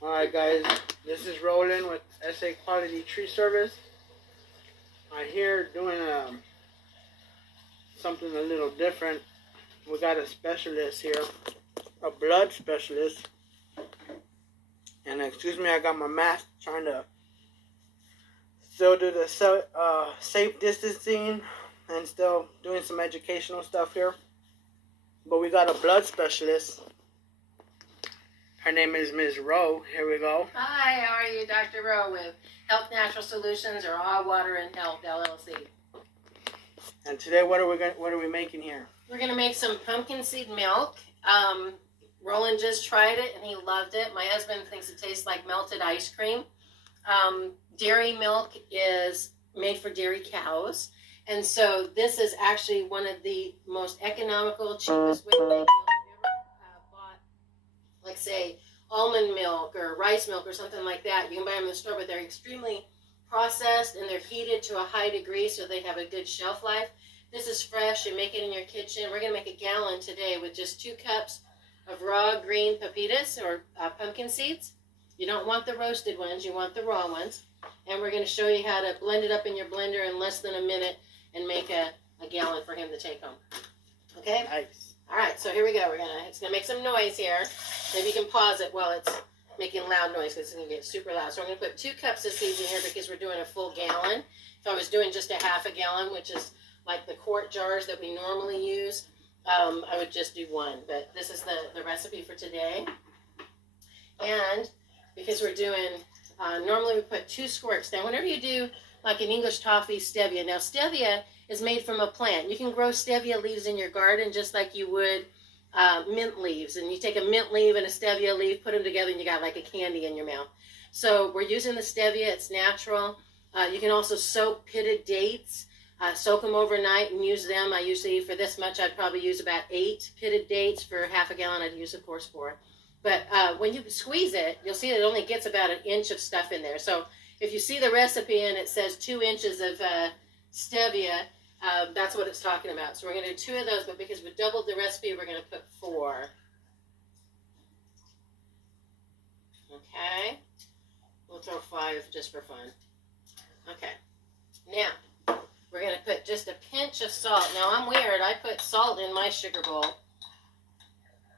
Alright guys, this is Roland with SA Quality Tree Service. I'm here doing something a little different. We got a specialist here, a blood specialist. And excuse me, I got my mask, trying to still do the safe distancing and still doing some educational stuff here. But we got a blood specialist. Her name is Ms. Rowe. Here we go. Hi, how are you? Dr. Rowe with Health Natural Solutions, or All Water and Health LLC. And today, what are we making here? We're gonna make some pumpkin seed milk. Roland just tried it and he loved it. My husband thinks it tastes like melted ice cream. Dairy milk is made for dairy cows, and so this is actually one of the most economical, cheapest way to make milk. Like say almond milk or rice milk or something like that. You can buy them in the store, but they're extremely processed and they're heated to a high degree so they have a good shelf life. This is fresh. You make it in your kitchen. We're going to make a gallon today with just 2 cups of raw green pepitas or pumpkin seeds. You don't want the roasted ones. You want the raw ones. And we're going to show you how to blend it up in your blender in less than a minute and make a gallon for him to take home. Okay? Nice. All right, so here we go. It's gonna make some noise here. Maybe you can pause it while it's making loud noise because it's gonna get super loud. So I'm gonna put 2 cups of seeds in here because we're doing a full gallon. If I was doing just a half a gallon, which is like the quart jars that we normally use, I would just do 1. But this is the recipe for today. And because we're doing, normally we put 2 squirts. Now, whenever you do like an English toffee stevia, now stevia is made from a plant. You can grow stevia leaves in your garden just like you would mint leaves. And you take a mint leaf and a stevia leaf, put them together, and you got like a candy in your mouth. So we're using the stevia. It's natural. You can also soak pitted dates. Soak them overnight and use them. I usually, for this much, I'd probably use about 8 pitted dates. For half a gallon, I'd use, of course, 4. But when you squeeze it, you'll see that it only gets about 1 inch of stuff in there. So if you see the recipe and it says 2 inches of stevia, that's what it's talking about. So we're going to do 2 of those, but because we doubled the recipe, we're going to put 4. Okay. We'll throw 5 just for fun. Okay. Now, we're going to put just a pinch of salt. Now, I'm weird. I put salt in my sugar bowl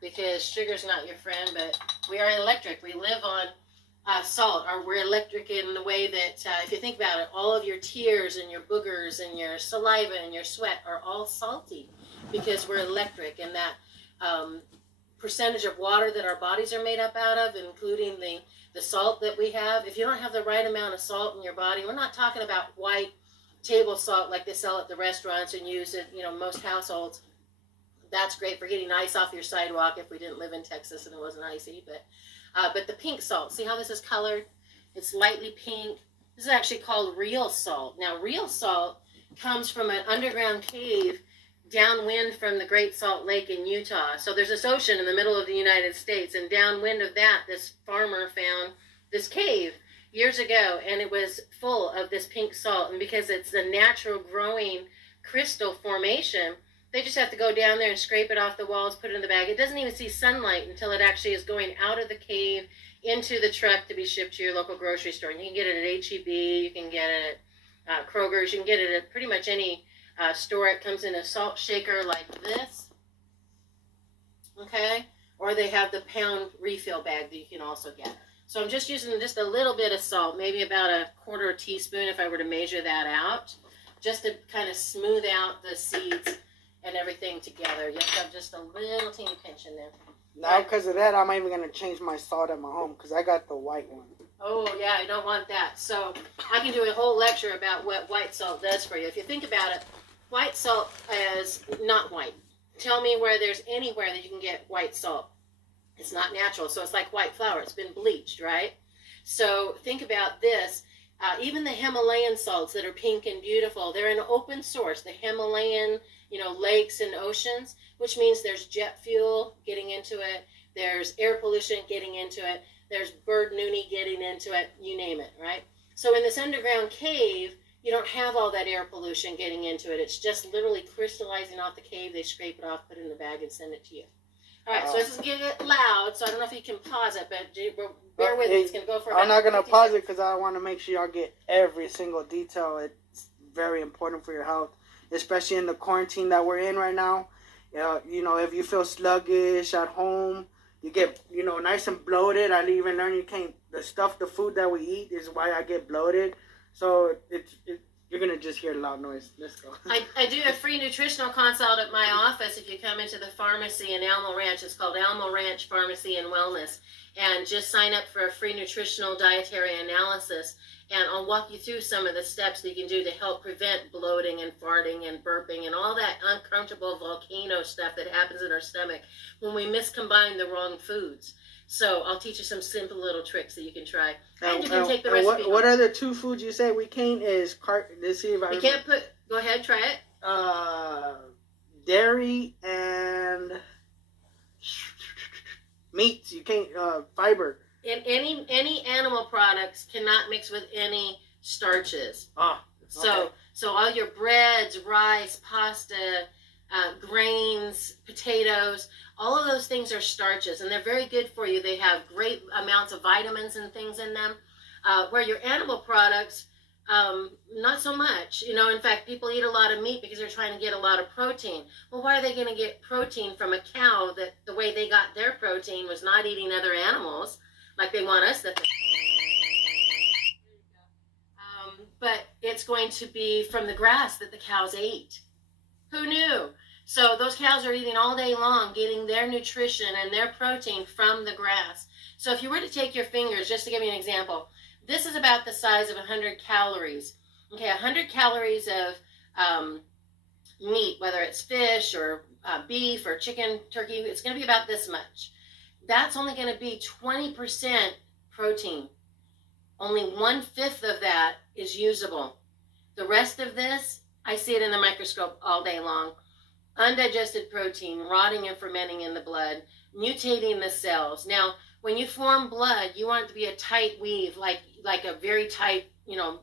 because sugar's not your friend, but we are electric. We live on salt, or we're electric in the way that, if you think about it, all of your tears and your boogers and your saliva and your sweat are all salty because we're electric, and that percentage of water that our bodies are made up out of, including the salt that we have, if you don't have the right amount of salt in your body, we're not talking about white table salt like they sell at the restaurants and use it, most households. That's great for getting ice off your sidewalk if we didn't live in Texas and it wasn't icy, but the pink salt, see how this is colored? It's lightly pink. This is actually called real salt. Now, real salt comes from an underground cave downwind from the Great Salt Lake in Utah. So there's this ocean in the middle of the United States, and downwind of that, this farmer found this cave years ago, and it was full of this pink salt. And because it's a natural growing crystal formation, they just have to go down there and scrape it off the walls, put it in the bag. It doesn't even see sunlight until it actually is going out of the cave into the truck to be shipped to your local grocery store. And you can get it at H-E-B, you can get it at Kroger's, you can get it at pretty much any store. It comes in a salt shaker like this, okay? Or they have the pound refill bag that you can also get. So I'm just using just a little bit of salt, maybe about a 1/4 teaspoon if I were to measure that out, just to kind of smooth out the seeds and everything together. You have to have just a little teeny pinch in there. Now, because of that, I'm even going to change my salt at my home because I got the white one. Oh, yeah, you don't want that. So I can do a whole lecture about what white salt does for you. If you think about it, white salt is not white. Tell me where there's anywhere that you can get white salt. It's not natural, so it's like white flour. It's been bleached, right? So think about this. Even the Himalayan salts that are pink and beautiful, they're an open source. The Himalayan, lakes and oceans, which means there's jet fuel getting into it. There's air pollution getting into it. There's bird noonie getting into it. You name it, right? So in this underground cave, you don't have all that air pollution getting into it. It's just literally crystallizing off the cave. They scrape it off, put it in the bag, and send it to you. All right, so this is getting loud, so I don't know if you can pause it, but bear with me. It's going to go for about I'm not going to 50 pause seconds. it because I want to make sure y'all get every single detail. It's very important for your health, especially in the quarantine that we're in right now. You know, if you feel sluggish at home, you get, you know, nice and bloated. I even learned the food that we eat is why I get bloated. So you're going to just hear loud noise. Let's go. I do a free nutritional consult at my office if you come into the pharmacy in Alamo Ranch. It's called Alamo Ranch Pharmacy and Wellness. And just sign up for a free nutritional dietary analysis. And I'll walk you through some of the steps that you can do to help prevent bloating and farting and burping and all that uncomfortable volcano stuff that happens in our stomach when we miscombine the wrong foods. So I'll teach you some simple little tricks that you can try. And you can take the recipe. What are the two foods you say we can't is let's see if I can't put, go ahead, try it. Dairy and meats. You can't, fiber. And any animal products cannot mix with any starches. Ah, okay. So all your breads, rice, pasta, grains, potatoes, all of those things are starches, and they're very good for you. They have great amounts of vitamins and things in them. Where your animal products, not so much. You know, in fact, people eat a lot of meat because they're trying to get a lot of protein. Well, why are they going to get protein from a cow that the way they got their protein was not eating other animals like they want us to think? But it's going to be from the grass that the cows ate. Who knew? So those cows are eating all day long, getting their nutrition and their protein from the grass. So if you were to take your fingers, just to give you an example, this is about the size of 100 calories. Okay, 100 calories of meat, whether it's fish or beef or chicken, turkey, it's going to be about this much. That's only going to be 20% protein. Only 1/5 of that is usable. The rest of this, I see it in the microscope all day long. Undigested protein, rotting and fermenting in the blood, mutating the cells. Now, when you form blood, you want it to be a tight weave, like a very tight, you know,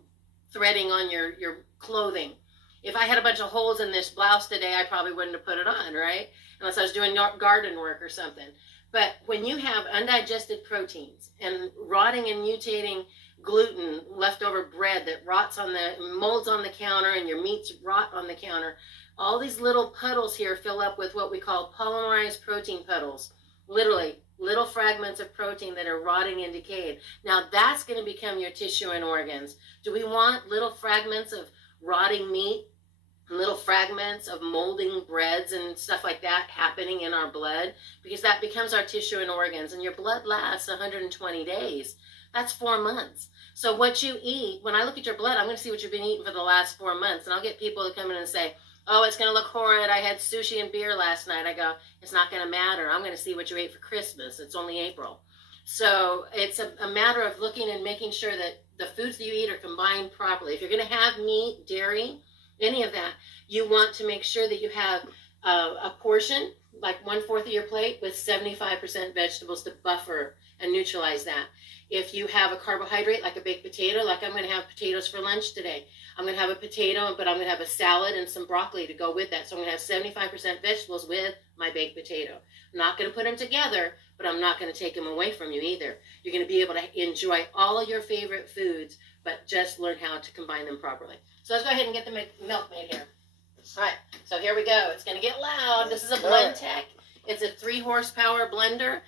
threading on your clothing. If I had a bunch of holes in this blouse today, I probably wouldn't have put it on, right? Unless I was doing garden work or something. But when you have undigested proteins and rotting and mutating gluten, leftover bread that molds on the counter, and your meats rot on the counter, all these little puddles here fill up with what we call polymerized protein puddles. Literally, little fragments of protein that are rotting and decayed. Now that's going to become your tissue and organs. Do we want little fragments of rotting meat, little fragments of molding breads and stuff like that happening in our blood? Because that becomes our tissue and organs, and your blood lasts 120 days. That's 4 months. So what you eat, when I look at your blood, I'm going to see what you've been eating for the last 4 months, and I'll get people to come in and say, oh, it's going to look horrid. I had sushi and beer last night. I go, it's not going to matter. I'm going to see what you ate for Christmas. It's only April. So it's a matter of looking and making sure that the foods that you eat are combined properly. If you're going to have meat, dairy, any of that, you want to make sure that you have a portion, like 1/4 of your plate, with 75% vegetables to buffer and neutralize that. If you have a carbohydrate like a baked potato, like I'm going to have potatoes for lunch today. I'm going to have a potato, but I'm going to have a salad and some broccoli to go with that. So I'm going to have 75% vegetables with my baked potato. I'm not going to put them together, but I'm not going to take them away from you either. You're going to be able to enjoy all your favorite foods, but just learn how to combine them properly. So let's go ahead and get the milk made here. All right, so here we go. It's going to get loud. This is a Blendtec. It's a 3 horsepower blender.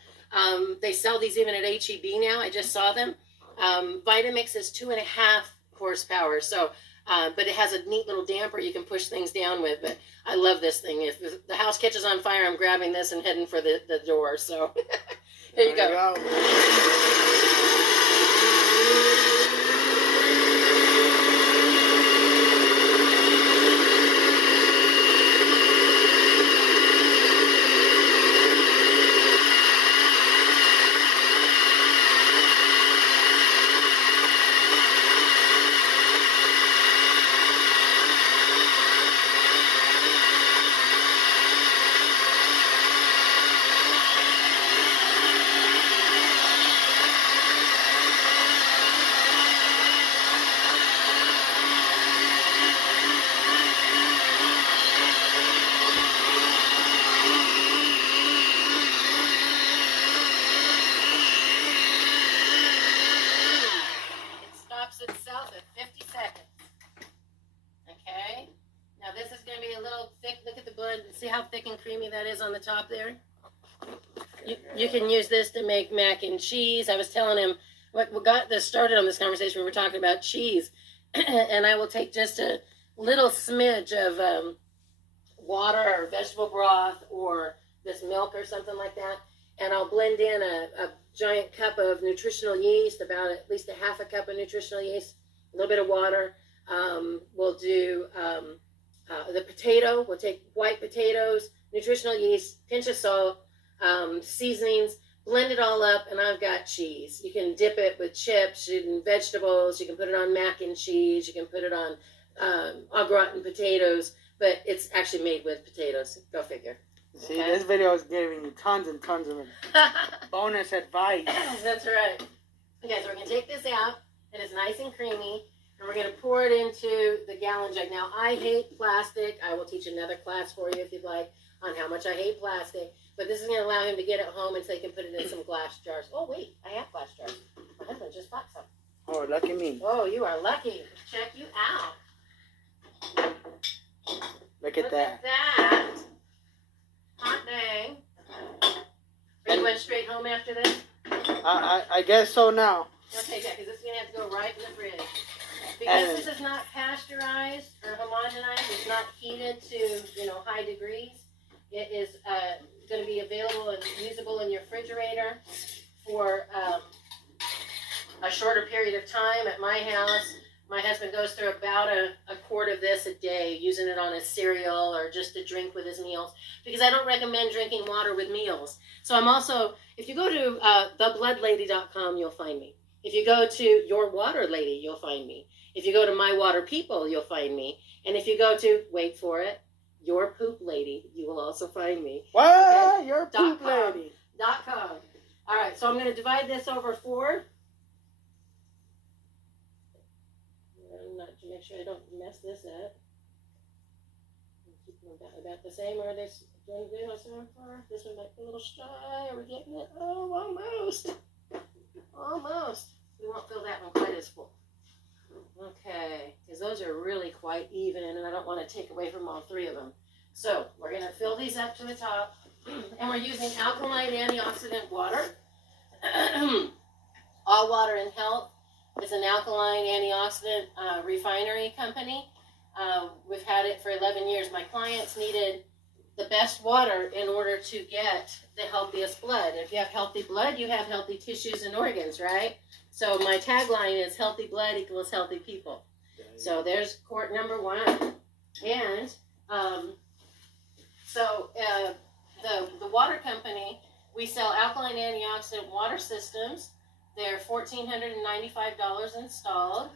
They sell these even at HEB now. I just saw them. Vitamix is 2.5 horsepower. So, but it has a neat little damper you can push things down with. But I love this thing. If the house catches on fire, I'm grabbing this and heading for the door. So here you go. see how thick and creamy that is on the top there? You can use this to make mac and cheese. I was telling him what got this started on this conversation. We were talking about cheese. And I will take just a little smidge of water or vegetable broth or this milk or something like that. And I'll blend in a giant cup of nutritional yeast, about at least a half a cup of nutritional yeast, a little bit of water. We'll do the potato. We'll take white potatoes, nutritional yeast, pinch of salt, seasonings, blend it all up, and I've got cheese. You can dip it with chips and vegetables. You can put it on mac and cheese. You can put it on au gratin potatoes, but it's actually made with potatoes. Go figure. See, this video is giving you tons and tons of bonus advice. That's right. Okay, so we're going to take this out, and it's nice and creamy, and we're going to pour it into the gallon jug. Now, I hate plastic. I will teach another class for you if you'd like on how much I hate plastic, but this is going to allow him to get it home and so he can put it in some glass jars. Oh, wait, I have glass jars. My husband just bought some. Oh, lucky me. Oh, you are lucky. Check you out. Look at that. That. Hot dang. Are you going straight home after this? I guess so now. Okay, yeah, because this is going to have to go right in the fridge. Because this is not pasteurized or homogenized, it's not heated to, high degrees. It is going to be available and usable in your refrigerator for a shorter period of time. At my house, my husband goes through about a quart of this a day, using it on his cereal or just to drink with his meals, because I don't recommend drinking water with meals. So I'm also, if you go to thebloodlady.com, you'll find me. If you go to Your Water Lady, you'll find me. If you go to My Water People, you'll find me. And if you go to, wait for it, Your Poop Lady, you will also find me. What? Okay? Your Poop Lady. .com. All right, so I'm going to divide this over 4. To make sure I don't mess this up. Keep them about the same. Are they doing good so far? This one might be a little shy. Are we getting it? Oh, almost. Almost. We won't fill that one quite as full. Okay, because those are really quite even, and I don't want to take away from all 3 of them. So we're going to fill these up to the top, and we're using alkaline antioxidant water. All Water and Health is an alkaline antioxidant refinery company. We've had it for 11 years. My clients needed the best water in order to get the healthiest blood. If you have healthy blood, you have healthy tissues and organs, right? So my tagline is healthy blood equals healthy people. So there's quart number 1. And the water company, we sell alkaline antioxidant water systems. They're $1,495 installed,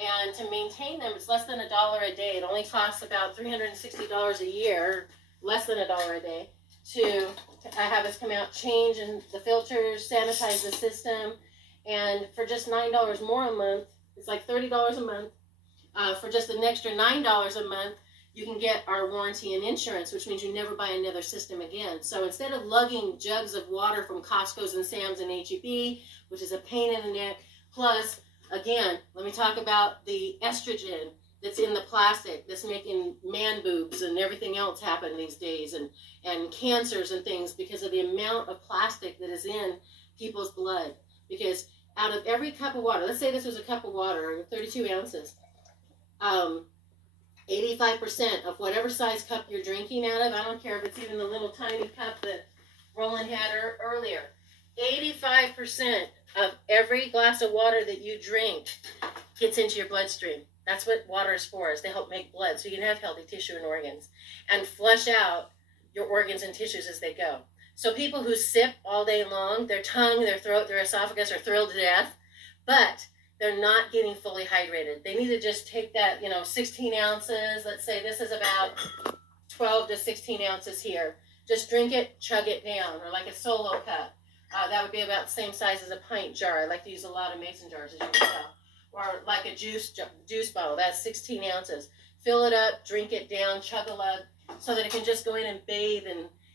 and to maintain them, it's less than $1 a day. It only costs about $360 a year, less than $1 a day, to have us come out, change and the filters, sanitize the system, and for just $9 more a month, it's like $30 a month. For just an extra $9 a month, you can get our warranty and insurance, which means you never buy another system again. So instead of lugging jugs of water from Costco's and Sam's and H-E-B, which is a pain in the neck, plus, again, let me talk about the estrogen that's in the plastic that's making man boobs and everything else happen these days, and cancers and things because of the amount of plastic that is in people's blood. Because out of every cup of water, let's say this was a cup of water, 32 ounces, 85% of whatever size cup you're drinking out of, I don't care if it's even the little tiny cup that Roland had earlier, 85% of every glass of water that you drink gets into your bloodstream. That's what water is for, is to help make blood so you can have healthy tissue and organs and flush out your organs and tissues as they go. So people who sip all day long, their tongue, their throat, their esophagus are thrilled to death, but they're not getting fully hydrated. They need to just take that, 16 ounces. Let's say this is about 12 to 16 ounces here. Just drink it, chug it down, or like a solo cup. That would be about the same size as a pint jar. I like to use a lot of mason jars, as you can tell. Or like a juice bottle. That's 16 ounces. Fill it up, drink it down, chug a lug, so that it can just go in and bathe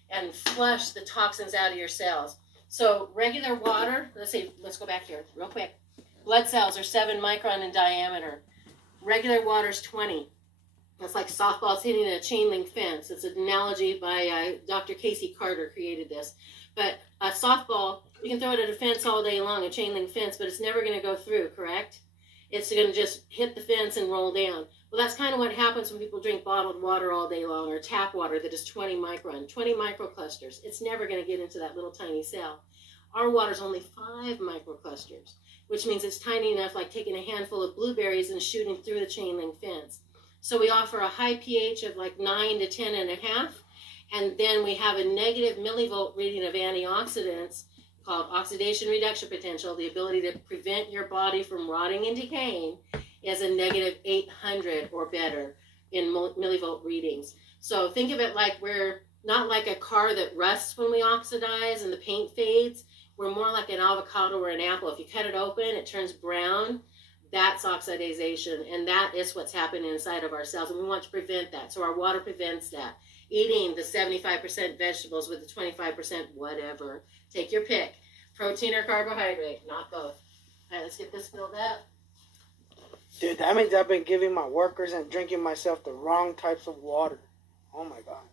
and flush the toxins out of your cells. So regular water, let's go back here real quick. Blood cells are 7 micron in diameter. Regular water is 20. It's like softballs hitting a chain link fence. It's an analogy by Dr. Casey Carter created this. But a softball, you can throw it at a fence all day long, a chain link fence, but it's never going to go through, correct? It's going to just hit the fence and roll down. Well, that's kind of what happens when people drink bottled water all day long or tap water that is 20 microclusters. It's never going to get into that little tiny cell. Our water's only 5 microclusters, which means it's tiny enough like taking a handful of blueberries and shooting through the chain link fence. So we offer a high pH of like 9 to 10.5, and then we have a negative millivolt reading of antioxidants called oxidation reduction potential. The ability to prevent your body from rotting and decaying is a negative 800 or better in millivolt readings. So think of it like we're not like a car that rusts when we oxidize and the paint fades. We're more like an avocado or an apple. If you cut it open, it turns brown. That's oxidization, and that is what's happening inside of our cells, and we want to prevent that. So our water prevents that. Eating the 75% vegetables with the 25% whatever. Take your pick. Protein or carbohydrate, not both. All right, let's get this filled up. Dude, that means I've been giving my workers and drinking myself the wrong types of water. Oh my God.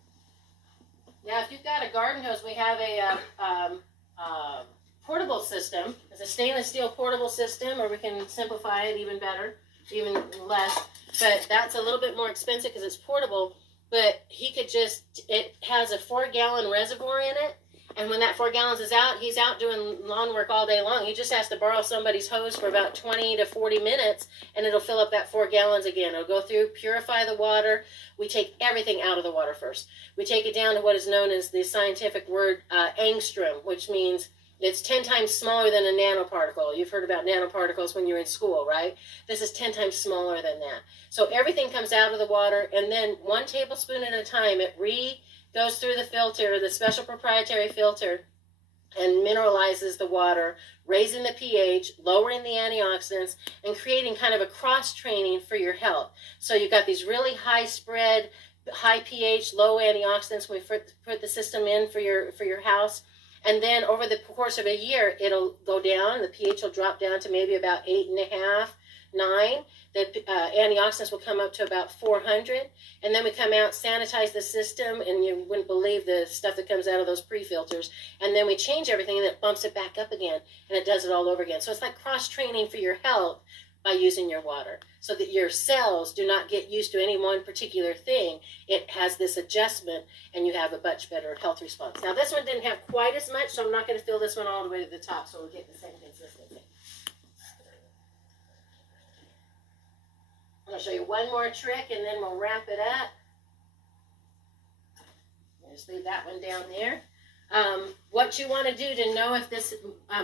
Now, if you've got a garden hose, we have a portable system. It's a stainless steel portable system, or we can simplify it even better, even less. But that's a little bit more expensive because it's portable. But it has a 4-gallon reservoir in it. And when that 4 gallons is out, he's out doing lawn work all day long. He just has to borrow somebody's hose for about 20 to 40 minutes, and it'll fill up that 4 gallons again. It'll go through, purify the water. We take everything out of the water first. We take it down to what is known as the scientific word angstrom, which means it's 10 times smaller than a nanoparticle. You've heard about nanoparticles when you're in school, right? This is 10 times smaller than that. So everything comes out of the water, and then 1 tablespoon at a time, it goes through the filter, the special proprietary filter, and mineralizes the water, raising the pH, lowering the antioxidants, and creating kind of a cross-training for your health. So you've got these really high spread, high pH, low antioxidants when we put the system in for your house. And then over the course of a year, it'll go down. The pH will drop down to maybe about 8.5, 9. The antioxidants will come up to about 400. And then we come out, sanitize the system, and you wouldn't believe the stuff that comes out of those pre-filters. And then we change everything, and it bumps it back up again, and it does it all over again. So it's like cross-training for your health by using your water, so that your cells do not get used to any one particular thing. It has this adjustment, and you have a much better health response. Now, this one didn't have quite as much, so I'm not going to fill this one all the way to the top, so we'll get the same consistency. I'm going to show you one more trick, and then we'll wrap it up. Just leave that one down there. What you want to do to know if this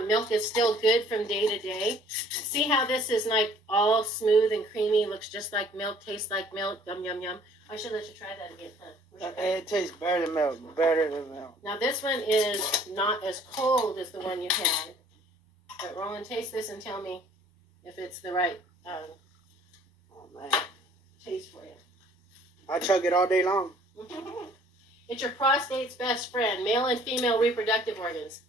milk is still good from day to day, see how this is like all smooth and creamy, looks just like milk, tastes like milk, yum, yum, yum. I should let you try that again, huh? It tastes better than milk, better than milk. Now this one is not as cold as the one you had, but Roland, taste this and tell me if it's the right taste for you. I chug it all day long. It's your prostate's best friend, male and female reproductive organs.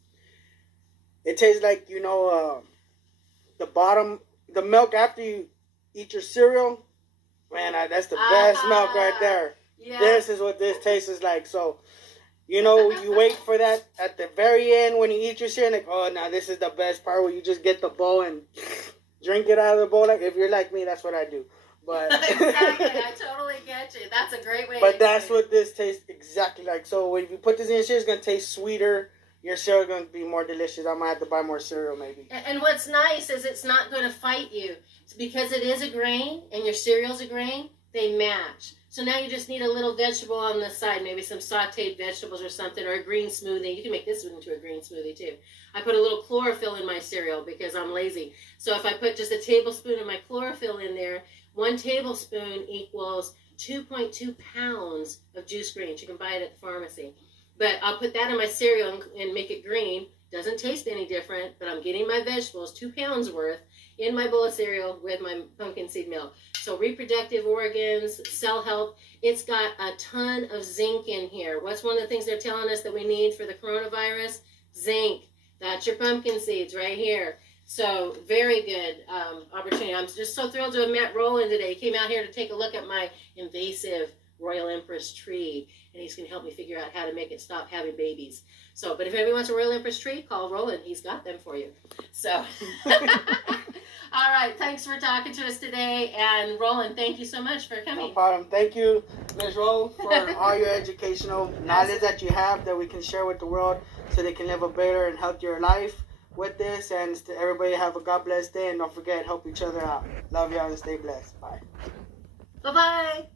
It tastes like, the milk after you eat your cereal. Man, that's the best milk right there. Yeah. This is what this tastes like. So, you wait for that at the very end when you eat your cereal. Like, oh, now this is the best part where you just get the bowl and drink it out of the bowl. Like, if you're like me, that's what I do. But exactly, I totally get you. That's a great way. But that's what this tastes exactly like. So when you put this in your cereal, it's gonna taste sweeter. Your cereal is gonna be more delicious. I might have to buy more cereal, maybe. And what's nice is it's not going to fight you. It's because it is a grain and your cereal's a grain. They match. So now you just need a little vegetable on the side, maybe some sautéed vegetables or something, or a green smoothie. You can make this one into a green smoothie too. I put a little chlorophyll in my cereal because I'm lazy. So if I put just a tablespoon of my chlorophyll in there, 1 tablespoon equals 2.2 pounds of juice greens. You can buy it at the pharmacy. But I'll put that in my cereal and make it green. Doesn't taste any different, but I'm getting my vegetables, 2 pounds worth, in my bowl of cereal with my pumpkin seed milk. So reproductive organs, cell health, it's got a ton of zinc in here. What's one of the things they're telling us that we need for the coronavirus? Zinc. That's your pumpkin seeds right here. So very good opportunity. I'm just so thrilled to have met Roland today. He came out here to take a look at my invasive Royal Empress tree, and he's going to help me figure out how to make it stop having babies. So, but if anybody wants a Royal Empress tree, call Roland. He's got them for you. So, all right. Thanks for talking to us today. And Roland, thank you so much for coming. No problem. Thank you, Ms. Rowe, for all your educational knowledge that you have that we can share with the world so they can live a better and healthier life with this. And to everybody have a God bless day. And don't forget, help each other out. Love y'all and stay blessed. Bye. Bye-bye.